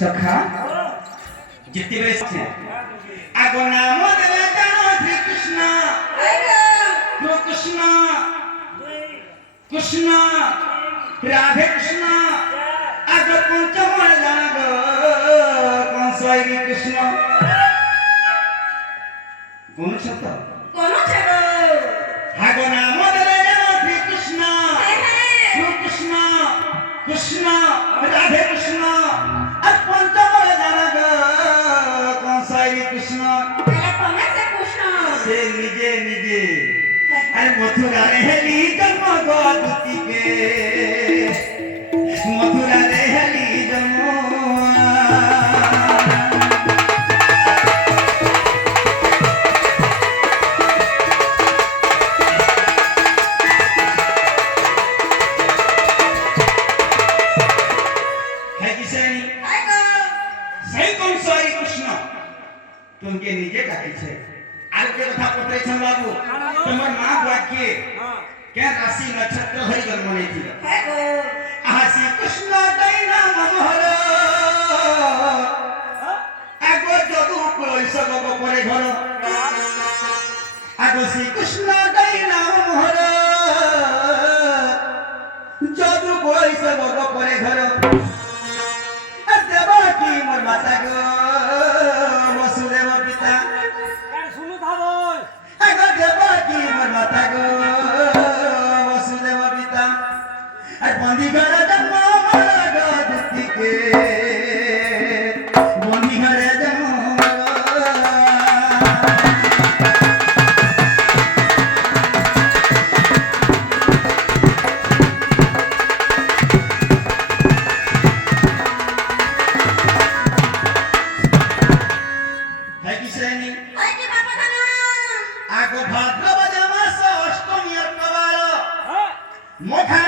सखा जितने बड़े से आगो नाम देवे जानो श्री कृष्ण कृष्ण कृष्ण राधे कृष्ण आगो पंचम जान गो कंसाई कृष्ण कौन शब्द कौन छगो आगो नाम देवे जानो श्री कृष्ण कृष्ण कृष्ण राधे कृष्ण पंचम जान गो कंसाई कृष्ण से निजे निजे अरे मथुरा रहली जन्म गोदती के मथुरा रहली जन्म है किसनी सही कौन सारी कृष्ण तुमके निजे काटे छे आगे कथा पत्रे छन बाबू तमर मां वाक्य क्या राशि नक्षत्र हरि जन्म नहीं थी आसी कृष्ण दैना मनोहर आगो जदु कोई सब परे घर आगो श्री कृष्ण दैना मनोहर जदु कोई सब परे घर देवकी मोर माता गो वसुदेव पिता आगो देवकी मोर माता गो वसुदेव पिता बंदी घर जन्म मोर गति के बंदी घर जन्म है किसनी आगो भाद्रपद मास अष्टमी अक्टोबर मोखा